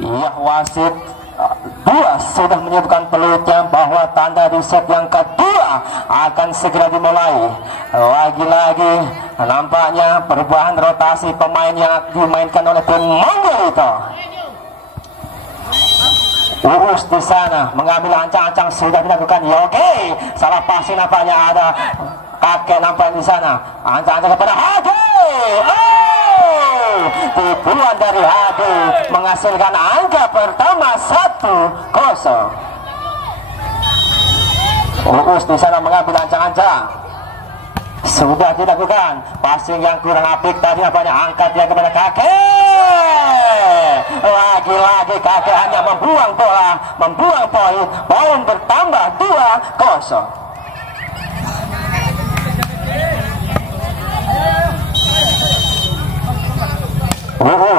Iya, wasit dua sudah menyebutkan pelutnya bahwa tanda di set yang kedua akan segera dimulai. Lagi-lagi nampaknya perubahan rotasi pemain yang dimainkan oleh tim Monggolito. Urus di sana mengambil ancang-ancang sudah dilakukan Yogi. Salah passing nampaknya ada kakek nampak di sana. Ancang-ancang kepada Hadi. Tipuan dari Hadi menghasilkan angka pertama 1-0. Urus di sana mengambil ancang-ancang. Sudah dilakukan passing yang kurang apik tadi nampaknya angkat dia kepada kakek. Lagi-lagi kakek hanya membuang bola, membuang poin. Poin bertambah 2-0.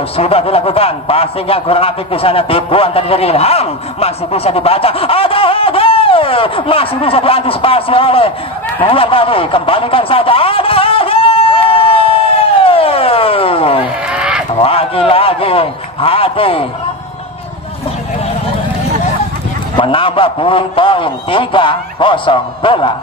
Sudah dilakukan passing yang kurang apik di sana. Tipuan tadi dari Ilham masih bisa dibaca. Ada masih bisa diantisipasi oleh bulan tadi. Kembalikan saja. Ada lagi-lagi Hadi menambah poin 3-0. bola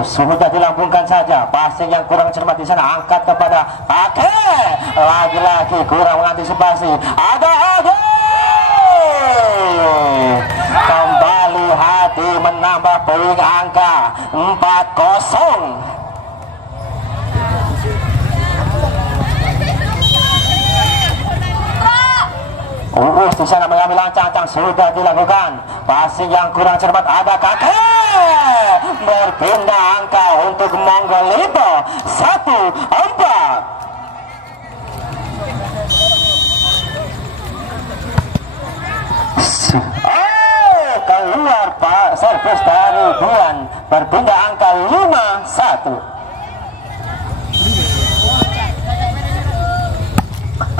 sudah dilambungkan saja. Passing yang kurang cermat di sana, angkat kepada Ake. Lagi-lagi kurang mengantisipasi. Ada Ake. Kembali Hadi menambah poin angka 4-0. Urus di sana mengambil ancang-ancang sudah dilakukan. Passing yang kurang cermat ada kakek. Berpindah angka untuk Monggolito 1-4. Keluar Pak servis dari Dian. Berpindah angka 5-1.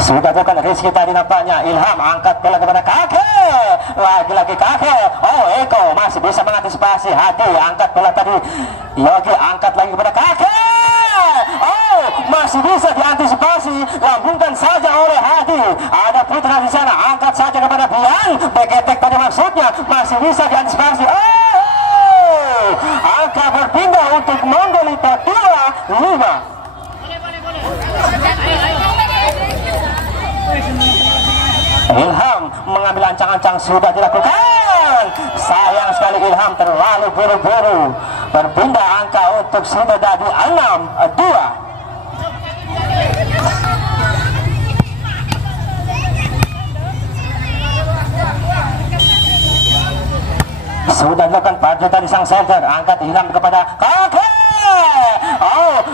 Sudah bukan Rizky tadi nampaknya. Ilham angkat bola kepada kakek. Lagi-lagi kakek. Eko masih bisa mengantisipasi. Hadi angkat bola tadi. Yogi angkat lagi kepada kakek. Masih bisa diantisipasi. Lambungkan saja oleh Hadi. Ada Putra di sana. Angkat saja kepada Bian. Beketek tadi maksudnya. Masih bisa diantisipasi. Angka berpindah untuk Monggolito 2-5. Ilham mengambil ancang-ancang sudah dilakukan. Sayang sekali Ilham terlalu buru-buru. Berpindah angka untuk Sumedadi 6-2. Sudah dilakukan pada tadi sang center. Angkat Ilham kepada kakek.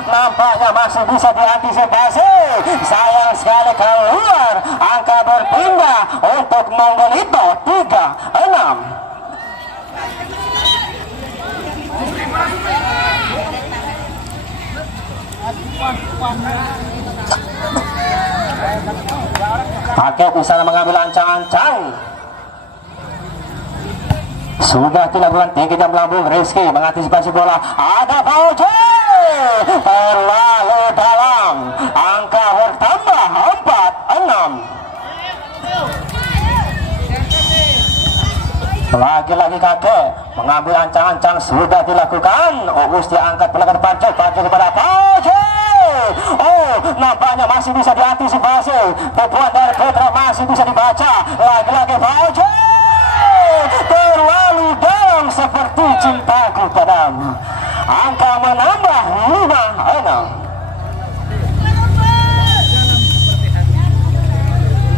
Nampaknya masih bisa diantisipasi. Sayang sekali keluar. Angka berpindah untuk Monggolito 3-6. Kakek di sana mengambil ancang-ancang. Sudah dilakukan tinggi dan melambung. Rizky mengantisipasi bola. Ada Fauji. Terlalu dalam. Angka bertambah 4-6. Lagi-lagi kakek mengambil ancang-ancang sudah dilakukan. Uus diangkat belakang Panco kepada Fauji. Nampaknya masih bisa diantisipasi. Tipuan dari Putra masih bisa dibaca. Lagi-lagi Fauji. Terlalu dalam seperti cintaku padamu. Angka menambah 5-6.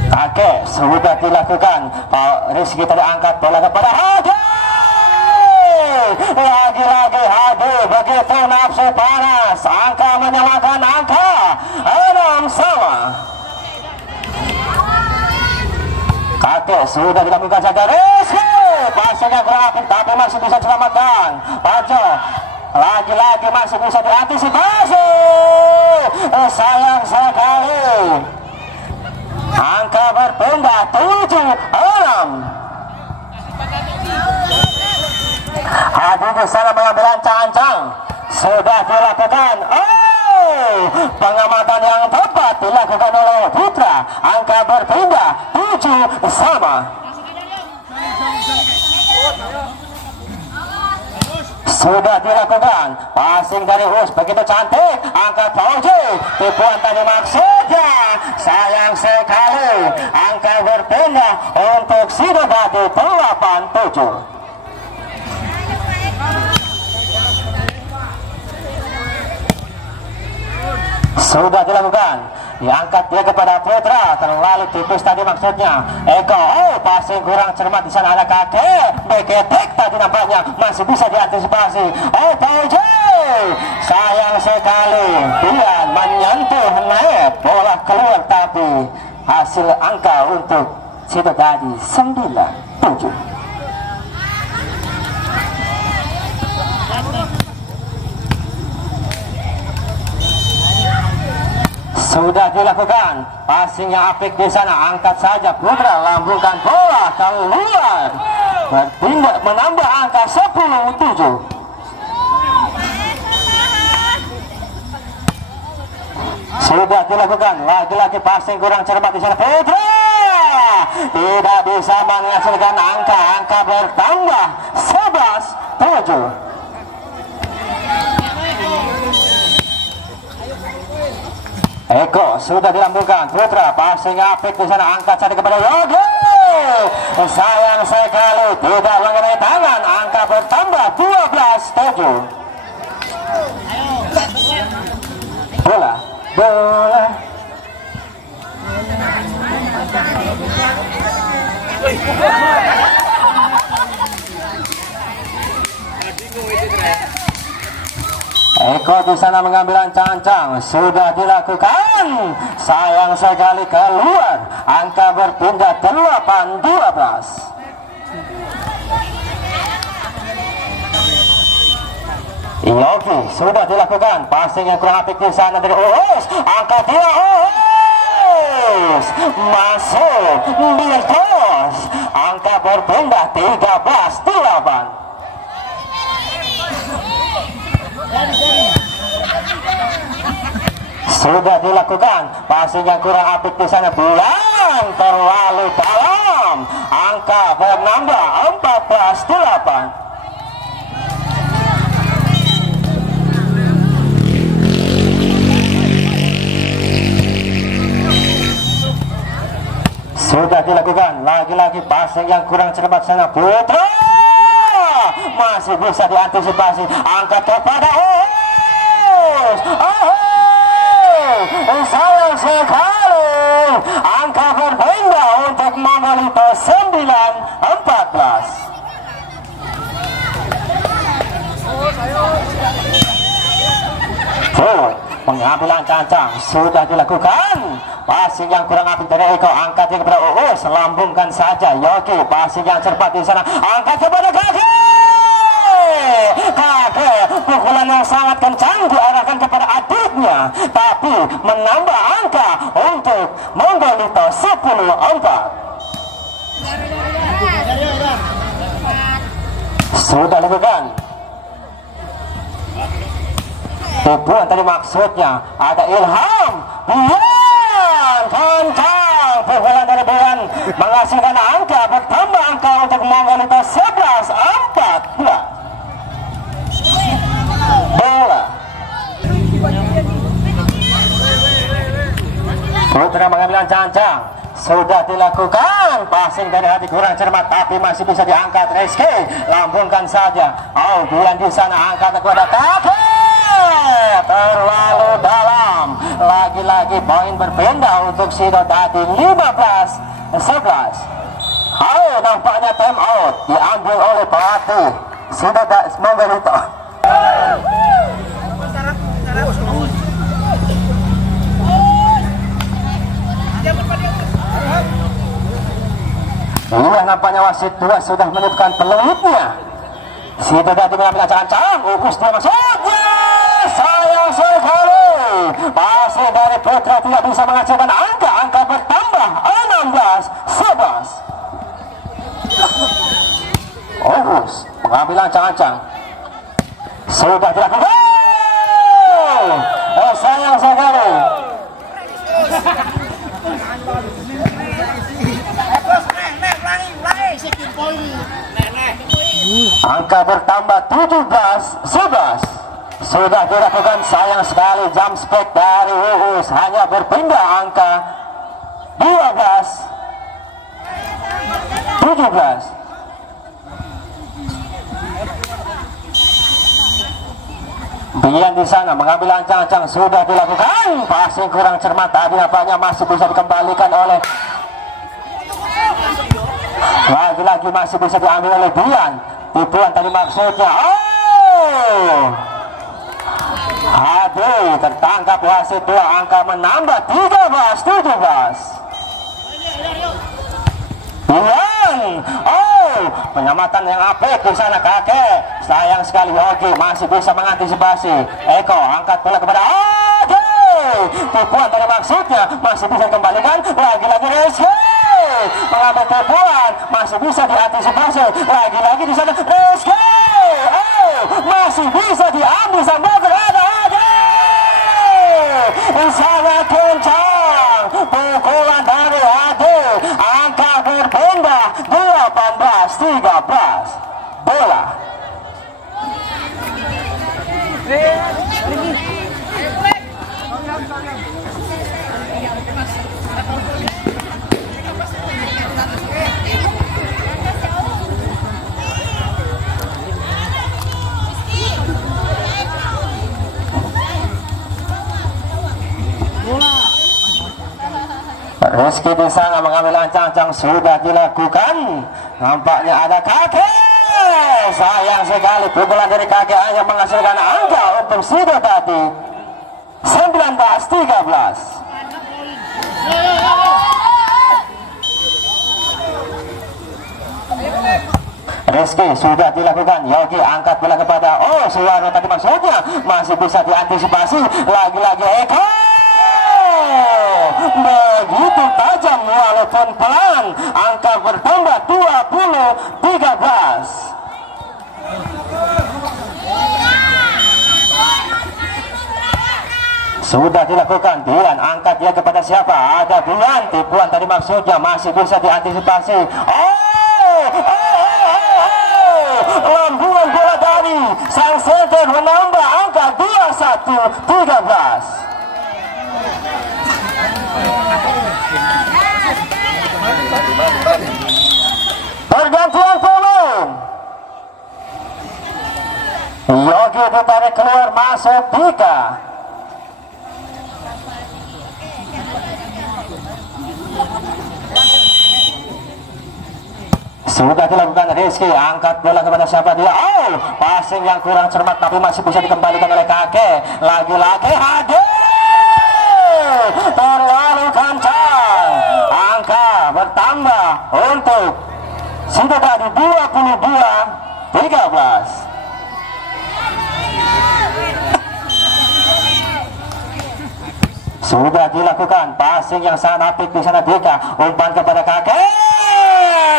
Kakek sudah dilakukan. Pak Rizky tadi angkat bola kepada Hadi. Lagi-lagi Hadi begitu nafsu panas. Angka menyamakan angka 6-6. Kakek sudah dilakukan saja. Rizky pasangnya kurang apik tapi masih bisa diselamatkan. Panco lagi-lagi masih bisa diantisipasi. Sayang sekali. Angka berpindah 7-6. Hadi di sana mengambil ancang-ancang. sudah dilakukan. Pengamatan yang tepat dilakukan oleh Putra. Angka berpindah 7 sama. Sudah dilakukan passing dari Us, begitu cantik, angka Fauji, tipuan tadi maksudnya, sayang sekali, angka berpindah untuk Sidodadi 87. Sudah dilakukan, diangkat dia kepada Putra, terlalu tipis tadi maksudnya. Eko, passing kurang cermat di sana, ada kakek, beketek tadi nampaknya masih bisa diantisipasi. Pauji, sayang sekali, dia menyentuh naik, bola keluar tapi hasil angka untuk Sidodadi 97. Sudah dilakukan passing yang apik di sana, angkat saja Putra, lambungkan bola keluar, bertindak menambah angka 10-7. Sudah dilakukan, lagi-lagi passing kurang cermat di sana, Putra tidak bisa menghasilkan angka bertambah 11-7. Eko sudah dilambungkan, Putra passing apik di sana, angkat saja kepada Yogi, sayang sekali tidak mengenai tangan, angka bertambah 12-7. Bola Eko di sana mengambil ancang-ancang, sudah dilakukan, sayang sekali keluar, angka berpindah 8-12. Yogi sudah dilakukan, passing yang kurang apik di sana dari Uus, angka dia Uus masuk Birtos, angka berpindah 13-8. Sudah dilakukan, passing yang kurang apik di sana, bulan terlalu dalam, angka bernambah 14-8. Sudah dilakukan, lagi-lagi passing yang kurang cermat sana, Putra masih bisa diantisipasi, angkat kepada sayang sekali, angka berpindah untuk Mongolito 9-14. Pengambilan cancang sudah dilakukan, passing yang kurang apik dari Eko, angkat kepada Uus, lambungkan saja Yogi, passing yang cepat di sana, angkat kepada kakek, pukulan yang sangat kencang diarahkan kepada adiknya, tapi menambah angka untuk Mongolito 10-4. Sudah dilakukan, tujuan tadi maksudnya ada Ilham, Bian kencang, pukulan dari Bian menghasilkan angka, bertambah angka untuk Mongolito 11-14. Bola Putra mengambil cancang, sudah dilakukan, passing dari hati kurang cermat tapi masih bisa diangkat. Rizky lambungkan saja, Bian di sana, angkat kepada kakek, terlalu dalam, lagi-lagi poin berpindah untuk Sidodadi 15-11. Nampaknya time out diambil oleh pelatih Sidodadi Mongolito. Inilah nampaknya wasit 2 sudah menentukan peluitnya. Sidodadi mengambil ancang-ancang, Uus dia maksudnya, sayang sekali, passing dari Putra tidak bisa menghasilkan angka bertambah 16-11. Uus mengambil ancang-ancang, sudah dilakukan, sayang sekali. Angka bertambah 17-11. Sudah dilakukan, sayang sekali jump spek dari Uus hanya berpindah angka 12-17. Bian di sana mengambil ancang-ancang, sudah dilakukan, passing kurang cermat tadi, nampaknya masih bisa dikembalikan oleh, lagi-lagi masih bisa diambil oleh Bian. Tipuan tadi maksudnya, aduh, tertangkap wasit. Dua angka menambah 13-17. Bian, penyelamatan yang apik di sana kakek. Sayang sekali Yogi masih bisa mengantisipasi. Eko angkat bola kepada tipuan tadi maksudnya masih bisa dikembalikan. Lagi-lagi Rizky mengambil tipuan, masih bisa diantisipasi. Lagi-lagi di sana Rizky, masih bisa diambil sambil berada. Sangat kencang pukulan dari Ade. Angka berpindah 18-13. Bola Rizky di sana mengambil ancang-ancang, sudah dilakukan. Nampaknya ada kakek. Sayang sekali pukulan dari kakek hanya menghasilkan angka untuk Sido tadi 19-13. Rizky sudah dilakukan. Yogi angkat bola kepada Suwarno tadi maksudnya masih bisa diantisipasi. Lagi-lagi Eko begitu tajam walaupun pelan. Angka bertambah 20-13. Sudah dilakukan. Bian angkat dia kepada siapa? Ada Bian. Tipuan tadi maksudnya masih bisa diantisipasi. Lambungan bola dari sang center menambah angka 21-13. Pergantian pemain. Yogi ditarik keluar, masuk Dika. Sudah dilakukan. Rizky angkat bola kepada siapa dia? Passing yang kurang cermat tapi masih bisa dikembalikan oleh kakek. Lagi-lagi Hadi terlalu kencang. Angka bertambah untuk Sido tadi 22-13. Sudah dilakukan passing yang sangat apik di sana. Dika umpan kepada kakek.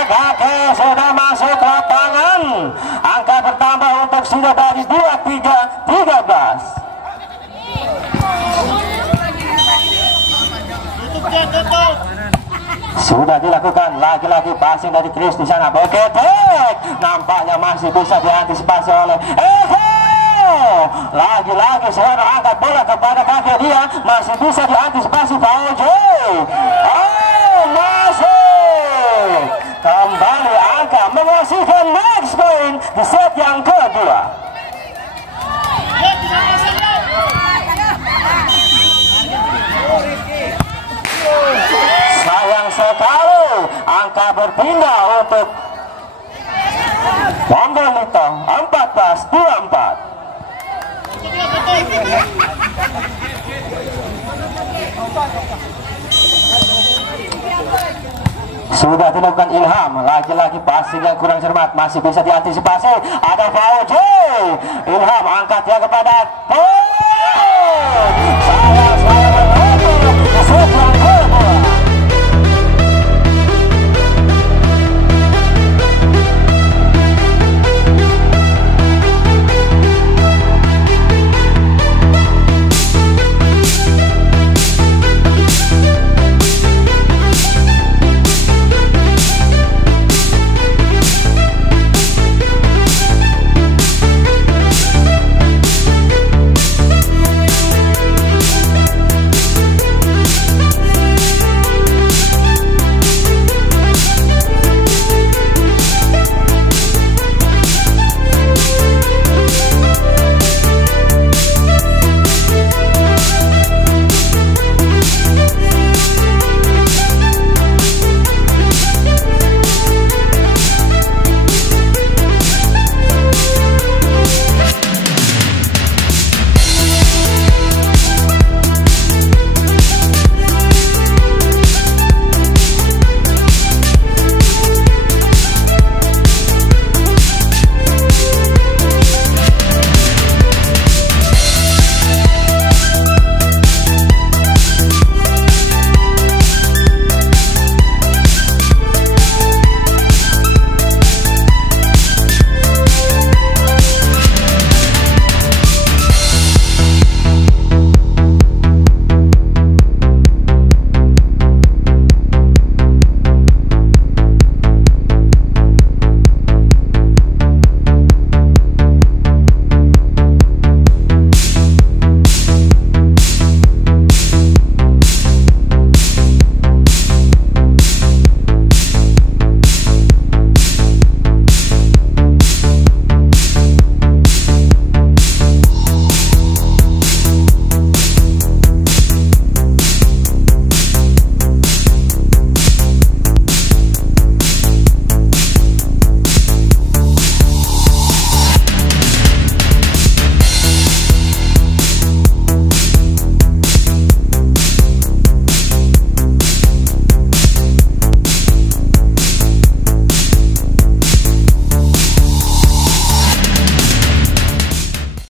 Kakek sudah masuk lapangan. Angka bertambah untuk Sido tadi 23-13. Sudah dilakukan. Lagi-lagi passing dari Chris di sana. Beketek nampaknya masih bisa diantisipasi oleh lagi-lagi Suwarno angkat bola kepada kakek dia, masih bisa diantisipasi Fauji. Masih kembali angka menghasilkan next point di set yang kedua. Sayang sekali angka berpindah untuk Wambolito 14-24. Sudah dilakukan Ilham. Lagi-lagi passing yang kurang cermat, masih bisa diantisipasi. Ada Fauji. Ilham angkat dia kepada